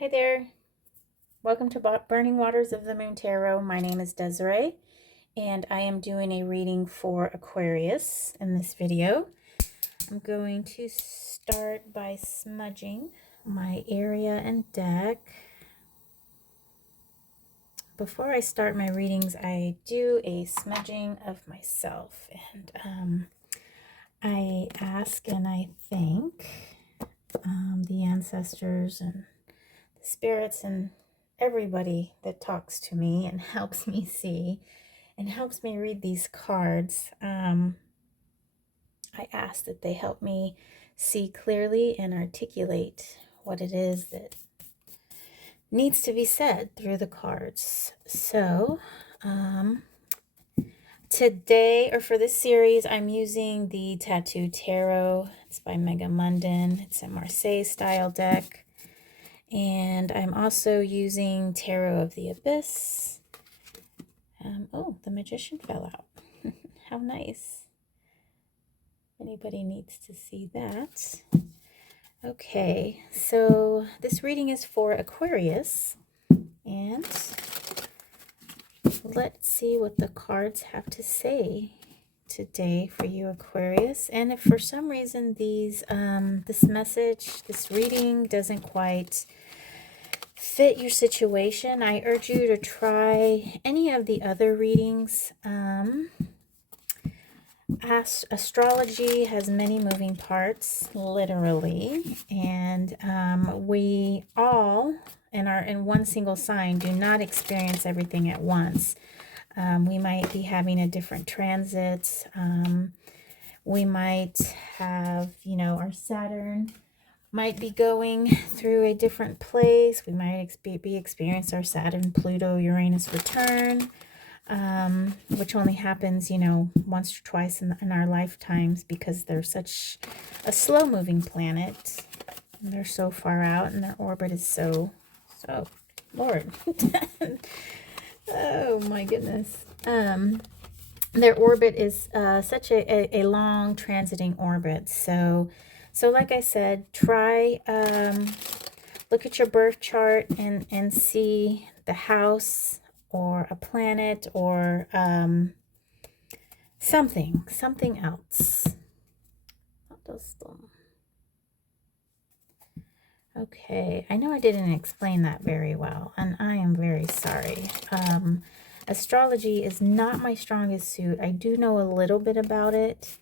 Hi there. Welcome to Burning Waters of the Moon Tarot. My name is Desiree, and I am doing a reading for Aquarius in this video. I'm going to start by smudging my area and deck. Before I start my readings, I do a smudging of myself, and I ask and I thank the ancestors and the spirits and everybody that talks to me and helps me see and helps me read these cards. I ask that they help me see clearly and articulate what it is that needs to be said through the cards. So today, or for this series, I'm using the Tattoo Tarot. It's by Megamunden. It's a Marseille style deck. And I'm also using Tarot of the Abyss. Oh, the Magician fell out. How nice. Anybody needs to see that. Okay, so this reading is for Aquarius. And let's see what the cards have to say today for you, Aquarius. And if for some reason this message, this reading doesn't quite fit your situation, I urge you to try any of the other readings. Astrology has many moving parts, literally, and we all in one single sign do not experience everything at once. We might be having a different transit. We might have, our Saturn might be going through a different place. We might be experiencing our Saturn, Pluto, Uranus return, which only happens, once or twice in our lifetimes because they're such a slow-moving planet. And they're so far out, and their orbit is so, Lord. Oh, my goodness. Their orbit is such a long transiting orbit. So like I said, try, look at your birth chart and see the house or a planet or something else. Okay, I know I didn't explain that very well, and I am very sorry. Astrology is not my strongest suit. I do know a little bit about it,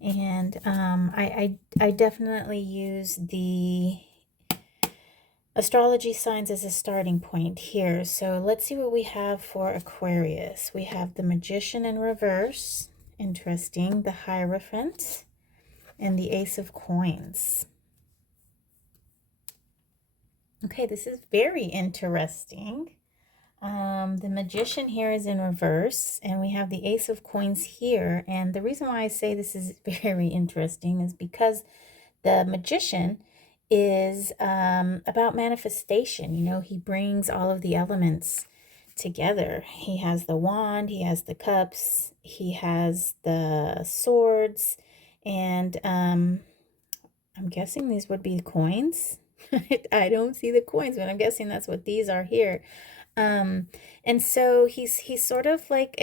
and I definitely use the astrology signs as a starting point here. So let's see what we have for Aquarius. We have the Magician in reverse. Interesting. The Hierophant and the Ace of Coins. Okay, this is very interesting. The Magician here is in reverse, and we have the Ace of Coins here. And the reason why I say this is very interesting is because the Magician is about manifestation. He brings all of the elements together. He has the wand, he has the cups, he has the swords, and I'm guessing these would be coins. I don't see the coins, but I'm guessing that's what these are here. And so he's sort of like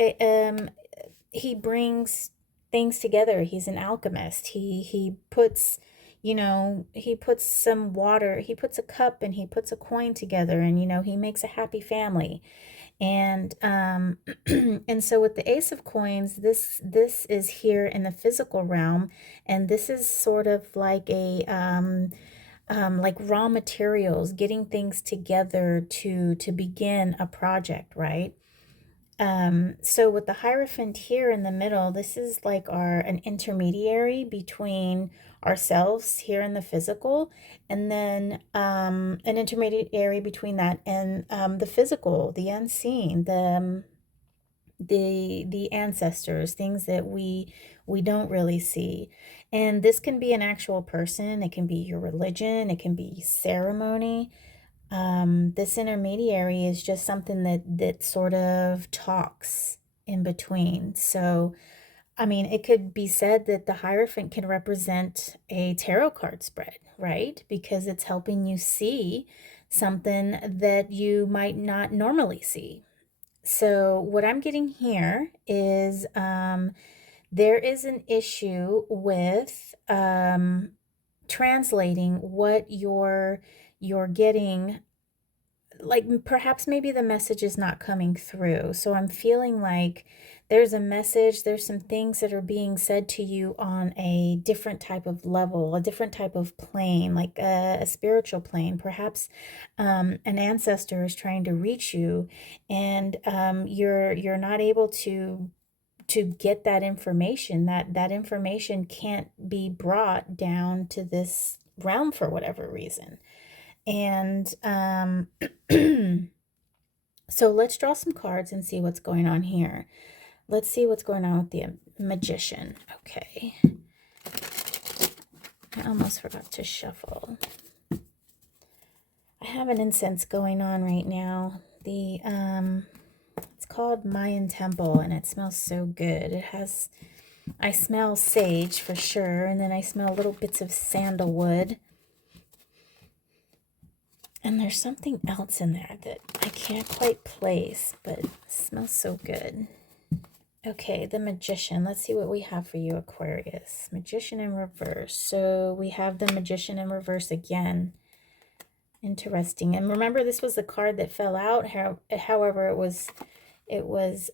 he brings things together. He's an alchemist. He puts, he puts some water, he puts a cup and he puts a coin together, and he makes a happy family. And and so with the Ace of Coins, this is here in the physical realm, and this is sort of like a like raw materials, getting things together to begin a project, right? So with the Hierophant here in the middle, this is like an intermediary between ourselves here in the physical, and then an intermediary between that and the physical, the unseen, the ancestors, things that we don't really see. And this can be an actual person, it can be your religion, it can be ceremony. This intermediary is just something that sort of talks in between. So I mean, it could be said that the Hierophant can represent a tarot card spread, right? Because it's helping you see something that you might not normally see. So what I'm getting here is there is an issue with translating what you're getting, like perhaps maybe the message is not coming through. So I'm feeling like there's a message, there's some things that are being said to you on a different type of level, a different type of plane, like a spiritual plane. Perhaps an ancestor is trying to reach you, and you're not able to get that information. That information can't be brought down to this realm for whatever reason. And so let's draw some cards and see what's going on here. Let's see what's going on with the Magician. Okay. I almost forgot to shuffle. I have an incense going on right now. It's called Mayan Temple, and it smells so good. I smell sage for sure, and then I smell little bits of sandalwood. And there's something else in there that I can't quite place, but it smells so good. Okay, the Magician. Let's see what we have for you, Aquarius. Magician in reverse. So we have the Magician in reverse again. Interesting. And remember, this was the card that fell out. However, it was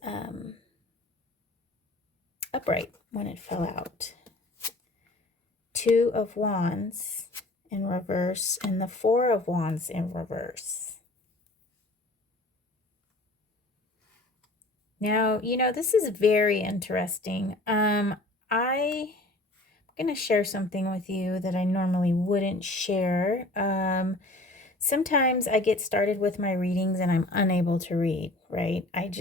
upright when it fell out. Two of Wands in reverse and the Four of Wands in reverse. Now, this is very interesting. I'm going to share something with you that I normally wouldn't share. Sometimes I get started with my readings and I'm unable to read, right? I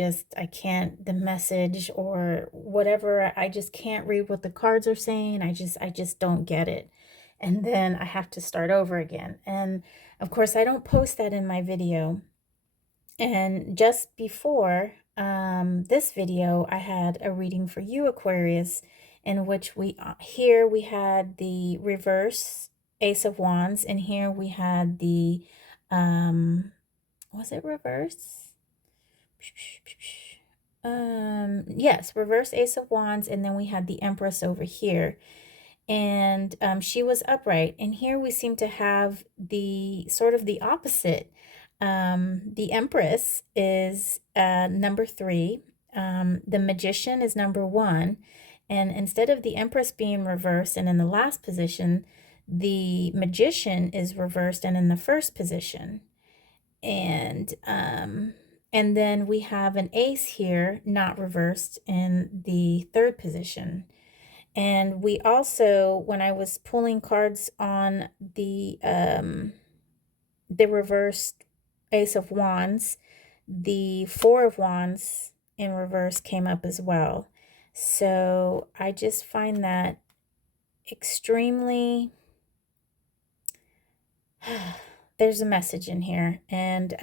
can't, the message or whatever, I just can't read what the cards are saying. I just don't get it. And then I have to start over again. And of course, I don't post that in my video. And just before this video, I had a reading for you, Aquarius, in which here we had the reverse Ace of Wands, and here we had the, was it reverse? Yes, reverse Ace of Wands, and then we had the Empress over here. And she was upright. And here we seem to have the sort of the opposite. The Empress is number 3. The Magician is number 1. And instead of the Empress being reversed and in the last position, the Magician is reversed and in the first position. And then we have an Ace here, not reversed, in the third position. And we also, when I was pulling cards on the reversed Ace of Wands, the Four of Wands in reverse came up as well. So I just find that extremely, there's a message in here. And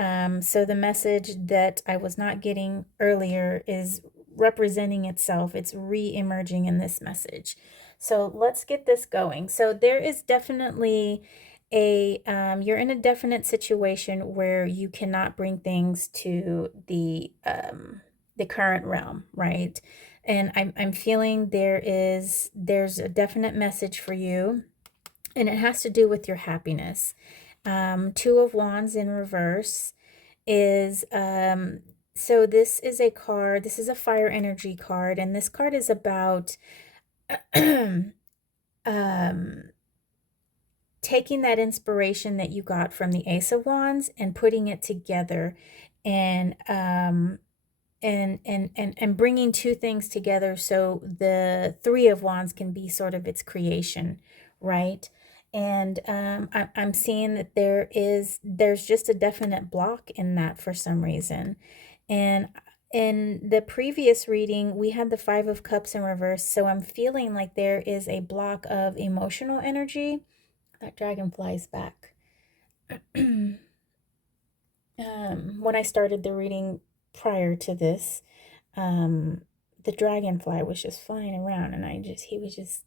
so the message that I was not getting earlier is representing itself. It's re-emerging in this message. So let's get this going. So there is definitely you're in a definite situation where you cannot bring things to the current realm, right? And I'm feeling there's a definite message for you, and it has to do with your happiness. Two of Wands in reverse is so this is a card, this is a fire energy card, and this card is about taking that inspiration that you got from the Ace of Wands and putting it together, and bringing two things together so the Three of Wands can be sort of its creation, right? And I'm seeing that there's just a definite block in that for some reason. And in the previous reading, we had the Five of Cups in reverse, so I'm feeling like there is a block of emotional energy. That dragonfly's back. When I started the reading prior to this, the dragonfly was just flying around, and he was just,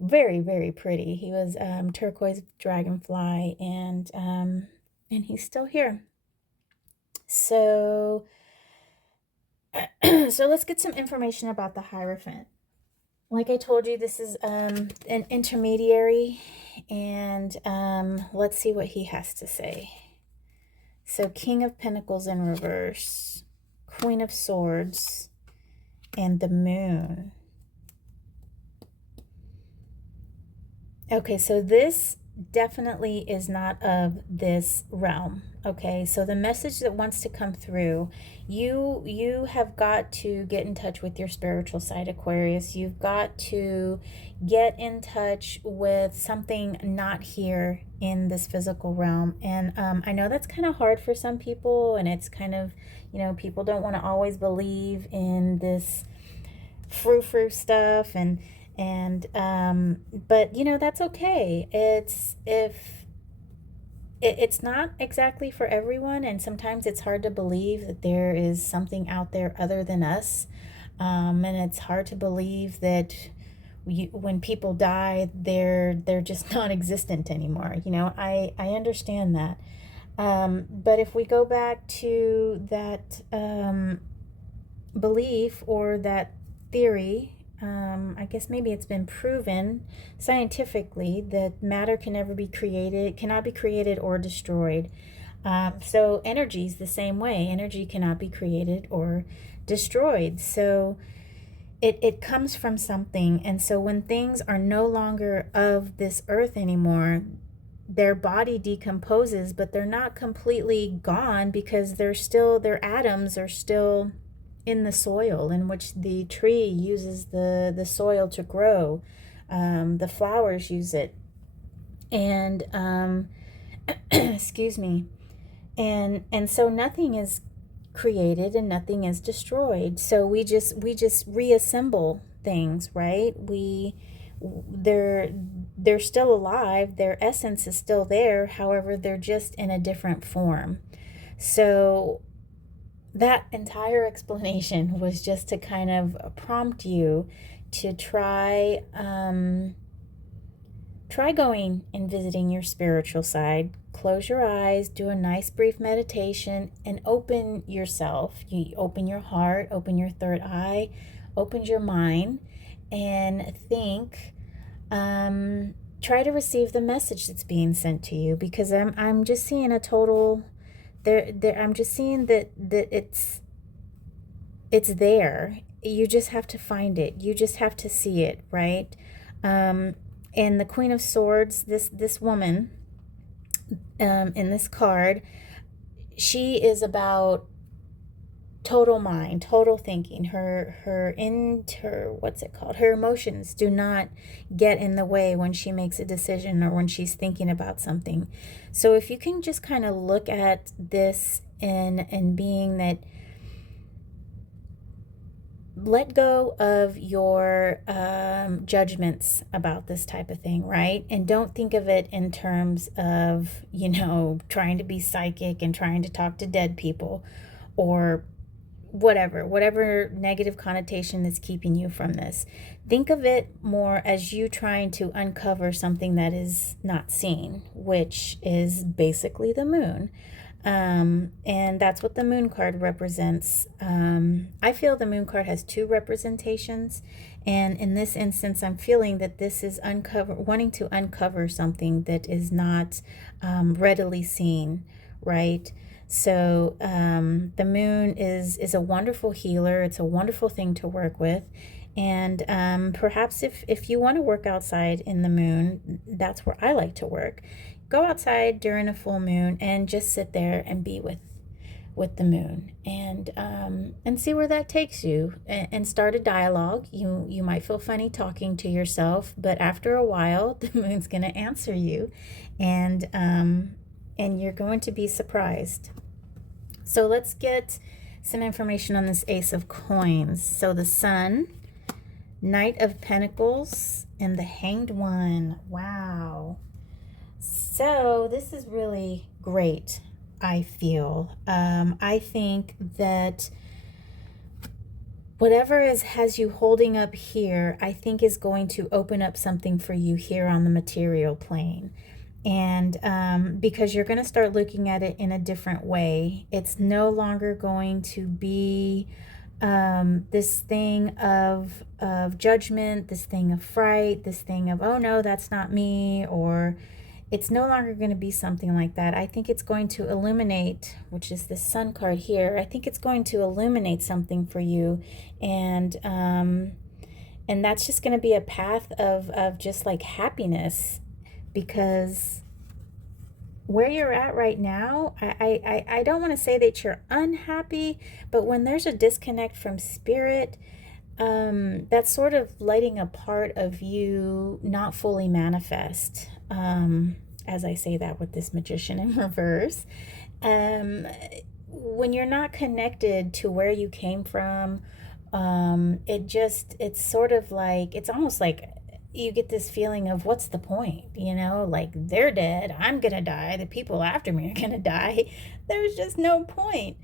Very, very pretty. He was turquoise dragonfly, and he's still here. So so let's get some information about the Hierophant. Like I told you, this is an intermediary, and let's see what he has to say. So King of Pentacles in reverse, Queen of Swords, and the Moon. Okay, so this definitely is not of this realm. Okay, so the message that wants to come through, you have got to get in touch with your spiritual side, Aquarius. You've got to get in touch with something not here in this physical realm. And I know that's kind of hard for some people, and it's kind of, people don't want to always believe in this frou-frou stuff, but that's okay. It's not exactly for everyone, and sometimes it's hard to believe that there is something out there other than us, and it's hard to believe that when people die, they're just non-existent anymore. I understand that, but if we go back to that belief or that theory, I guess maybe it's been proven scientifically that matter cannot be created or destroyed. So energy is the same way. Energy cannot be created or destroyed. So it comes from something. And so when things are no longer of this earth anymore, their body decomposes, but they're not completely gone, because their atoms are still in the soil in which the tree uses the soil to grow. The flowers use it, and excuse me, and so nothing is created and nothing is destroyed. So we just reassemble things, right? They're still alive, their essence is still there, however they're just in a different form. So that entire explanation was just to kind of prompt you to try going and visiting your spiritual side. Close your eyes, do a nice brief meditation, and open yourself. You open your heart, open your third eye, open your mind, and think. Try to receive the message that's being sent to you, because I'm just seeing a total. I'm just seeing that it's there. You just have to find it. You just have to see it, right? And the Queen of Swords, this woman, in this card, she is about total mind, total thinking. Her what's it called? Her emotions do not get in the way when she makes a decision or when she's thinking about something. So if you can just kind of look at this and being that, let go of your judgments about this type of thing, right? And don't think of it in terms of, trying to be psychic and trying to talk to dead people, or whatever negative connotation is keeping you from this. Think of it more as you trying to uncover something that is not seen, which is basically the moon. And that's what the moon card represents. I feel the moon card has two representations, and in this instance, I'm feeling that this is wanting to uncover something that is not readily seen, right? So the moon is a wonderful healer. It's a wonderful thing to work with. And perhaps if you want to work outside in the moon, that's where I like to work. Go outside during a full moon and just sit there and be with the moon, and see where that takes you, and start a dialogue. You might feel funny talking to yourself, but after a while, the moon's going to answer you, and you're going to be surprised. So let's get some information on this Ace of Coins. So the Sun, Knight of Pentacles, and the Hanged One. Wow. So this is really great, I feel. I think that whatever has you holding up here, I think is going to open up something for you here on the material plane. And because you're going to start looking at it in a different way. It's no longer going to be this thing of judgment, this thing of fright, this thing of, oh no, that's not me, or it's no longer going to be something like that. I think it's going to illuminate, which is the sun card here. I think it's going to illuminate something for you, and that's just going to be a path of just like happiness, because where you're at right now, I don't want to say that you're unhappy, but when there's a disconnect from spirit, that's sort of letting a part of you not fully manifest. As I say that with this magician in reverse, when you're not connected to where you came from, it's sort of like, it's almost like you get this feeling of, what's the point? You know, like, they're dead, I'm gonna die, the people after me are gonna die. There's just no point.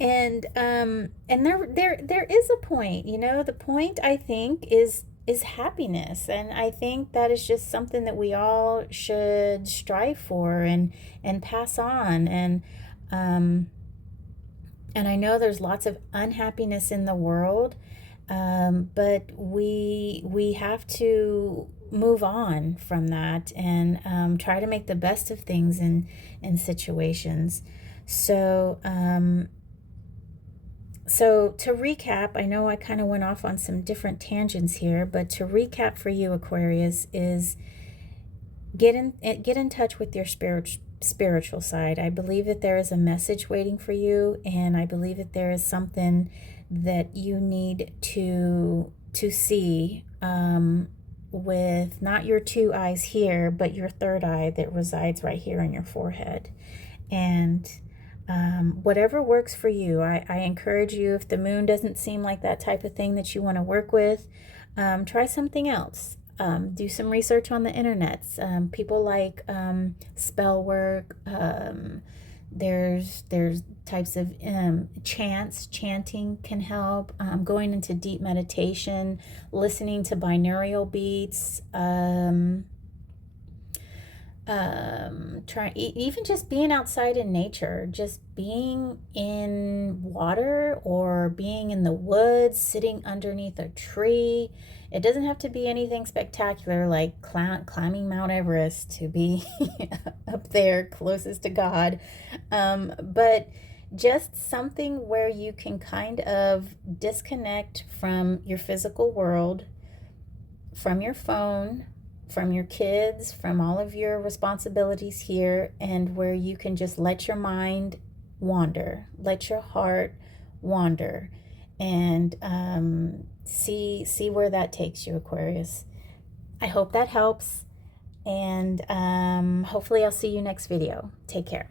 And there is a point. You know, the point, I think, is happiness, and I think that is just something that we all should strive for and pass on. And I know there's lots of unhappiness in the world, but we have to move on from that, and try to make the best of things in situations. So so to recap, I know I kind of went off on some different tangents here, but to recap for you, Aquarius, is get in touch with your spiritual side. I believe that there is a message waiting for you, and I believe that there is something that you need to see, with not your two eyes here, but your third eye that resides right here in your forehead. And whatever works for you, I encourage you, if the moon doesn't seem like that type of thing that you want to work with, try something else. Do some research on the internet. People like spell work. There's types of chanting can help. Going into deep meditation, listening to binaural beats. Even just being outside in nature, just being in water or being in the woods, sitting underneath a tree. It doesn't have to be anything spectacular like climbing Mount Everest to be up there closest to God, but just something where you can kind of disconnect from your physical world, from your phone, from your kids, from all of your responsibilities here, and where you can just let your mind wander, let your heart wander, and see where that takes you, Aquarius. I hope that helps, and hopefully I'll see you next video. Take care.